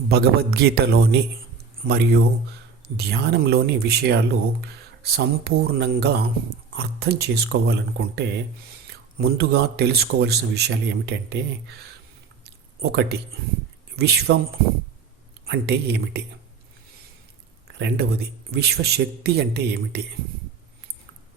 భగవద్గీతలోని మరియు ధ్యానంలోని విషయాలు సంపూర్ణంగా అర్థం చేసుకోవాలనుకుంటే ముందుగా తెలుసుకోవలసిన విషయాలు ఏమిటంటే ఒకటి విశ్వం అంటే ఏమిటి? రెండవది విశ్వశక్తి అంటే ఏమిటి?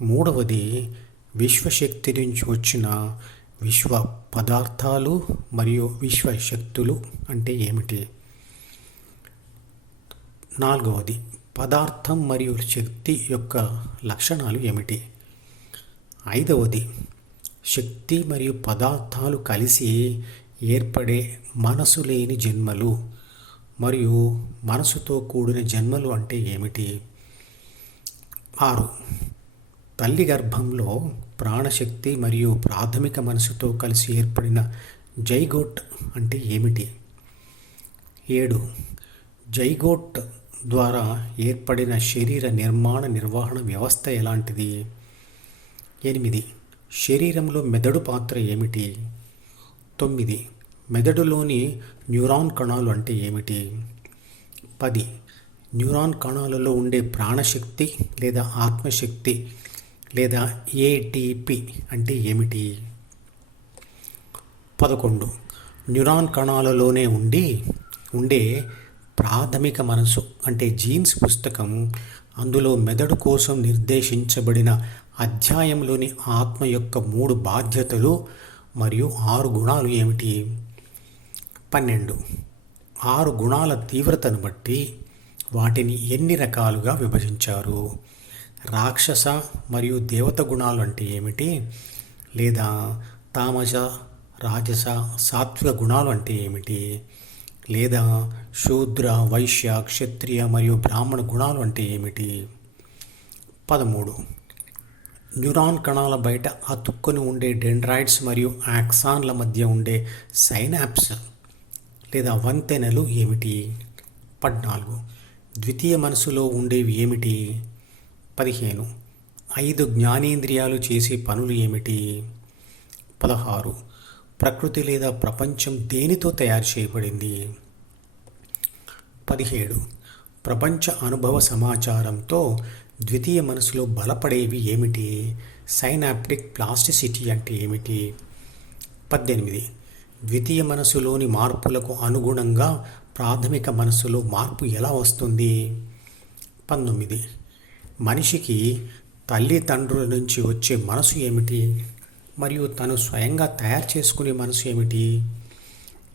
మూడవది విశ్వశక్తి నుంచి వచ్చిన విశ్వ పదార్థాలు మరియు విశ్వశక్తులు అంటే ఏమిటి? నాలుగవది పదార్థం మరియు శక్తి యొక్క లక్షణాలు ఏమిటి? ఐదవది శక్తి మరియు పదార్థాలు కలిసి ఏర్పడే మనసు లేని జన్మలు మరియు మనసుతో కూడిన జన్మలు అంటే ఏమిటి? ఆరు తల్లి గర్భంలో ప్రాణశక్తి మరియు ప్రాథమిక మనసుతో కలిసి ఏర్పడిన జైగోట్ అంటే ఏమిటి? ఏడు జైగోట్ ద్వారా ఏర్పడిన శరీర నిర్మాణ నిర్వహణ వ్యవస్థ ఎలాంటిది? ఎనిమిది. శరీరంలో మెదడు పాత్ర ఏమిటి? తొమ్మిది. మెదడులోని న్యూరాన్ కణాలు అంటే ఏమిటి? పది. న్యూరాన్ కణాలలో ఉండే ప్రాణశక్తి లేదా ఆత్మశక్తి లేదా ఏటిపి అంటే ఏమిటి? పదకొండు. న్యూరాన్ కణాలలోనే ఉండి ఉండే ప్రాథమిక మనసు అంటే జీన్స్ పుస్తకం అందులో మెదడు కోసం నిర్దేశించబడిన అధ్యాయంలోని ఆత్మ యొక్క మూడు బాధ్యతలు మరియు ఆరు గుణాలు ఏమిటి? పన్నెండు. ఆరు గుణాల తీవ్రతను బట్టి వాటిని ఎన్ని రకాలుగా విభజించారు? రాక్షస మరియు దేవత గుణాలు అంటే ఏమిటి? లేదా తామస రాజస సాత్విక గుణాలు అంటే ఏమిటి? లేదా శూద్ర వైశ్య క్షత్రియ మరియు బ్రాహ్మణ గుణాలు అంటే ఏమిటి? పదమూడు. న్యూరాన్ కణాల బయట అతుక్కొని ఉండే డెండ్రాయిడ్స్ మరియు యాక్సాన్ల మధ్య ఉండే సైనాప్స్ లేదా వంతెనలు ఏమిటి? పద్నాలుగు. ద్వితీయ మనసులో ఉండేవి ఏమిటి? పదిహేను. ఐదు జ్ఞానేంద్రియాలు చేసే పనులు ఏమిటి? పదహారు. ప్రకృతి లేదా ప్రపంచం దేనితో తయారు చేయబడింది? పదిహేడు. ప్రపంచ అనుభవ సమాచారంతో ద్వితీయ మనసులో బలపడేవి ఏమిటి? సైనాప్టిక్ ప్లాస్టిసిటీ అంటే ఏమిటి? పద్దెనిమిది. ద్వితీయ మనసులోని మార్పులకు అనుగుణంగా ప్రాథమిక మనసులో మార్పు ఎలా వస్తుంది? పంతొమ్మిది. మనిషికి తల్లిదండ్రుల నుంచి వచ్చే మనసు ఏమిటి? మరియు తను స్వయంగా తయారు చేసుకునే మనసు ఏమిటి?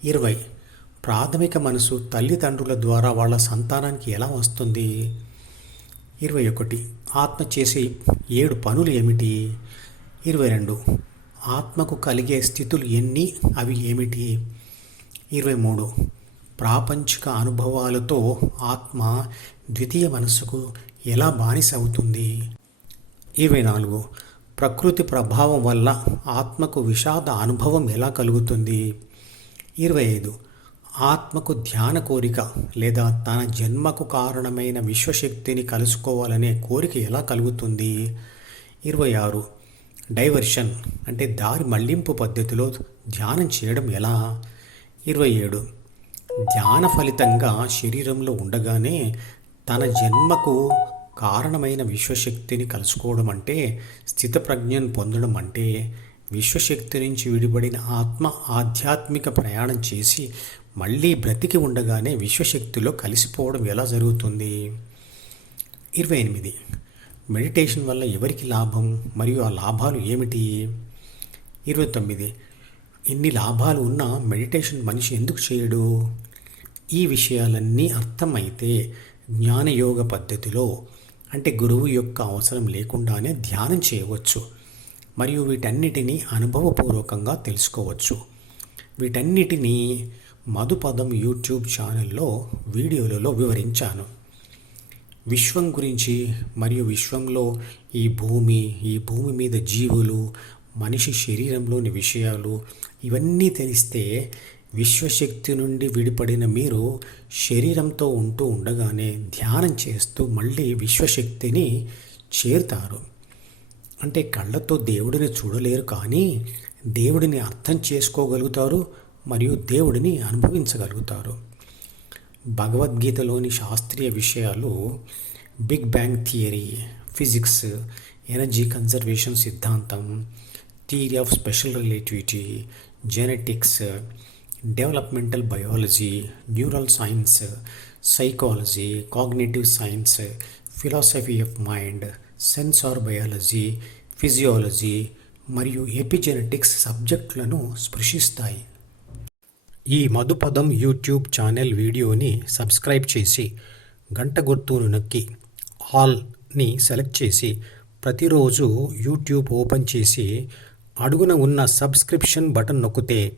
ఇరవై. ప్రాథమిక మనసు తల్లిదండ్రుల ద్వారా వాళ్ళ సంతానానికి ఎలా వస్తుంది? ఇరవై ఒకటి. ఆత్మ చేసే ఏడు పనులు ఏమిటి? ఇరవై రెండు. ఆత్మకు కలిగే స్థితులు ఎన్ని? అవి ఏమిటి? ఇరవై మూడు. ప్రాపంచిక అనుభవాలతో ఆత్మ ద్వితీయ మనస్సుకు ఎలా బానిస అవుతుంది? ఇరవై నాలుగు. ప్రకృతి ప్రభావం వల్ల ఆత్మకు విషాద అనుభవం ఎలా కలుగుతుంది? ఇరవై ఐదు. ఆత్మకు ధ్యాన కోరిక లేదా తన జన్మకు కారణమైన విశ్వశక్తిని కలుసుకోవాలనే కోరిక ఎలా కలుగుతుంది? ఇరవై ఆరు. డైవర్షన్ అంటే దారి మళ్ళింపు పద్ధతిలో ధ్యానం చేయడం ఎలా? ఇరవై ఏడు. ధ్యాన ఫలితంగా శరీరంలో ఉండగానే తన జన్మకు కారణమైన విశ్వశక్తిని కలుసుకోవడం అంటే స్థితప్రజ్ఞను పొందడం అంటే విశ్వశక్తి నుంచి విడిపడిన ఆత్మ ఆధ్యాత్మిక ప్రయాణం చేసి మళ్ళీ బ్రతికి ఉండగానే విశ్వశక్తిలో కలిసిపోవడం ఎలా జరుగుతుంది? ఇరవై ఎనిమిది. మెడిటేషన్ వల్ల ఎవరికి లాభం? మరియు ఆ లాభాలు ఏమిటి? ఇరవై తొమ్మిది. ఇన్ని లాభాలు ఉన్నా మెడిటేషన్ మనిషి ఎందుకు చేయడు? ఈ విషయాలన్నీ అర్థమైతే జ్ఞానయోగ పద్ధతిలో అంటే గురువు యొక్క అవసరం లేకుండానే ధ్యానం చేయవచ్చు. మరియు వీటన్నిటినీ అనుభవపూర్వకంగా తెలుసుకోవచ్చు. వీటన్నిటినీ మధుపదం యూట్యూబ్ ఛానల్లో వీడియోలలో వివరించాను. విశ్వం గురించి మరియు విశ్వంలో ఈ భూమి ఈ భూమి మీద జీవులు మనిషి శరీరంలోని విషయాలు ఇవన్నీ తెలిస్తే విశ్వశక్తి నుండి విడిపడిన మీరు శరీరంతో ఉంటూ ఉండగానే ధ్యానం చేస్తూ మళ్ళీ విశ్వశక్తిని చేరుతారు. అంటే కళ్ళతో దేవుడిని చూడలేరు కానీ దేవుడిని అర్థం చేసుకోగలుగుతారు మరియు దేవుడిని అనుభవించగలుగుతారు. భగవద్గీతలోని శాస్త్రీయ విషయాలు big bang theory physics energy conservation సిద్ధాంతం theory of special relativity genetics developmental biology neural science psychology cognitive science philosophy of mind sensor biology physiology మరియు ఎపిజెనెటిక్స్ సబ్జెక్టులను స్పృశిస్తాయి. ఈ మధుపదం యూట్యూబ్ ఛానల్ వీడియోని సబ్స్క్రైబ్ చేసి గంట గుర్తును నొక్కి ఆల్ని సెలెక్ట్ చేసి ప్రతిరోజు యూట్యూబ్ ఓపెన్ చేసి అడుగున ఉన్న సబ్స్క్రిప్షన్ బటన్ నొక్కితే